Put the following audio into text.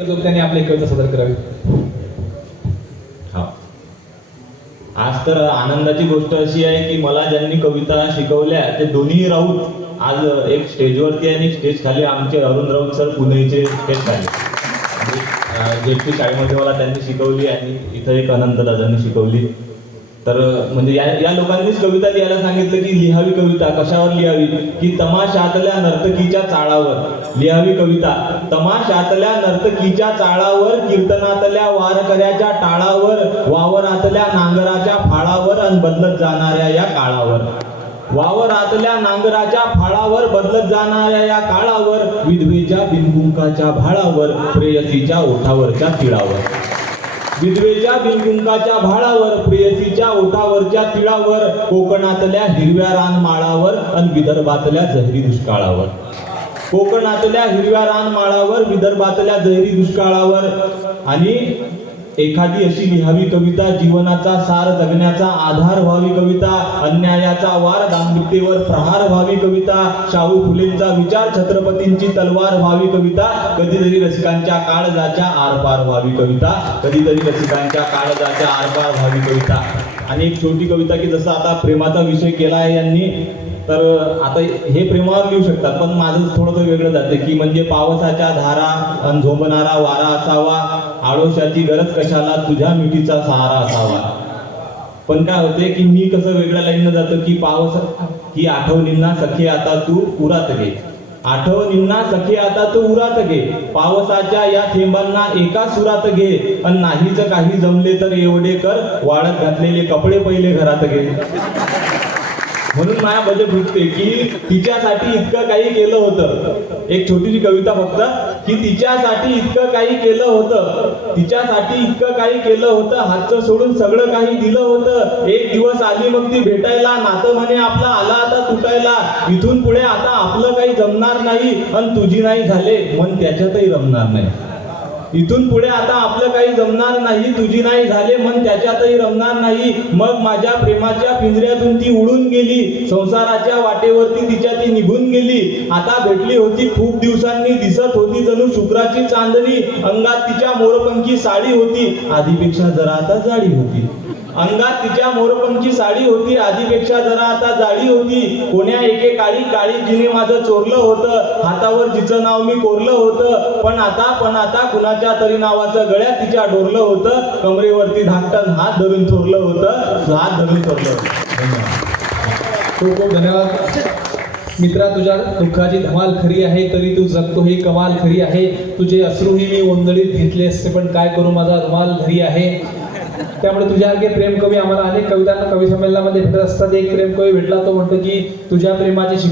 त्यांनी आपली कविता सादर करावी. हा. आज तर आनंदाची गोष्ट अशी आहे की मला ज्यांनी कविता शिकवल्या ते दोन्ही राऊत आज एक स्टेजवरती आणि स्टेज खाली आमचे अरुण राऊत सर पुणेचे स्टेज खाली. जेटची शाळेमध्ये मला त्यांनी शिकवली आणि इथं एक अनंत दादांनी शिकवली. तर म्हणजे या या लोकांनीच कविता लिहायला सांगितलं की लिहावी कविता कशावर लिहावी? की तमाशातल्या नर्तकीच्या चाळावर. लिहावी कविता. तमाशातल्या नर्तकीच्या चाळावर कीर्तनातल्या वारकऱ्याच्या टाळावर वावरातल्या नांगराच्या फाळावर आणि बदलत जाणाऱ्या या काळावर. वावरातल्या नांगराच्या फाळावर बदलत जाणाऱ्या या काळावर विधवेच्या बिनकुंकाच्या भाळावर प्रेयसीच्या ओठावरच्या तिळावर. विधवेच्या बिनकुंकाच्या भाळावर प्रेयसीच्या ओठावरच्या तिळावर कोकणातल्या हिरव्या रानमाळावर आणि विदर्भातल्या जहरी दुष्काळावर. कोकणातल्या हिरव्या रानमाळावर विदर्भातल्या जहरी दुष्काळावर. आणि एखादी अशी लिहावी कविता जीवनाचा सार जगण्याचा आधार व्हावी कविता अन्यायाचा वार दांभिकतेवर प्रहार व्हावी कविता शाहू फुलेंचा विचार छत्रपतींची तलवार व्हावी कविता कधीतरी रसिकांच्या काळजाच्या आरपार व्हावी कविता कधीतरी रसिकांच्या काळजाच्या आरपार व्हावी कविता. आणि एक छोटी कविता की जसं आता प्रेमाचा विषय केला आहे यांनी तर आता हे प्रेमावर लिहू शकतात पण माझं थोडंसं वेगळं जातं की म्हणजे पावसाच्या धारा अन झोंबणारा वारा असावा आडोशाची गरज कशाला? तुझ्या मिठीचा सहारा असावा. पण काय होते की मी कसं वेगळ्या लाईननं जातो की पावस की आठवणींना सखे आता तू उरात घे. आठवणींना सखे आता तू उरात घे. पावसाच्या या थेंबांना एका सुरात घे. आणि नाहीच काही जमले तर एवढे कर. वाळत घातलेले कपडे पहिले घरात घे. म्हणून माया बजेट फुटते की तिच्यासाठी इतकं काही केलं होतं. एक छोटीशी कविता फक्त की तिच्यासाठी इतकं काही केलं होतं. तिच्यासाठी इतकं काही केलं होतं. हातचं सोडून सगळं काही दिलं होतं. एक दिवस आली मग ती भेटायला. नातं म्हणे आपला आला आता तुटायला. इथून पुढे आता आपलं काही जमणार नाही आणि तुझी नाही झाले. मन त्याच्यातही रमणार नाही. इथून पुढे आता आपलं काही जमणार नाही तुझी नाही झाले मन त्याच्यातही रमणार नाही. मग माझ्या प्रेमाच्या पिंजऱ्यातून ती उडून गेली. संसाराच्या वाटेवरती तिच्या ती निघून गेली. आता भेटली होती खूप दिवसांनी दिसत होती. जणू शुक्राची चांदणी अंगात तिच्या मोरपंखी साडी होती आधीपेक्षा जरा आता जाडी होती. अंगात तिच्या मोरपंखी साडी होती आधीपेक्षा जरा आता जाडी होती. कोण्या एके काळी काळी जिने माझं चोरलं होतं. हातावर जिचं नाव मी कोरलं होतं. पण आता पण आता कुणाच्या तरी नावाचं गळ्यात तिच्या डोरलं होतं. कमरेवरती धाकटन हात धरून थोरलं होतं. हात धरून थोरलं होतं. धन्यवाद. खूप खूप धन्यवाद. मित्रा तुझ्या दुःखाची धमाल खरी आहे तरी तू जगतो. ही कमाल खरी आहे. तुझे अश्रूही मी ओंदळीत घेतले असते पण काय करू? माझा धमाल घरी आहे. त्यामुळे तुझ्यासारखे प्रेम कवी आम्हाला अनेक कवितांना कवी संमेलनामध्ये भेटत असतात. एक प्रेम कवी भेटला तो म्हणतो की तुझ्या प्रेमाची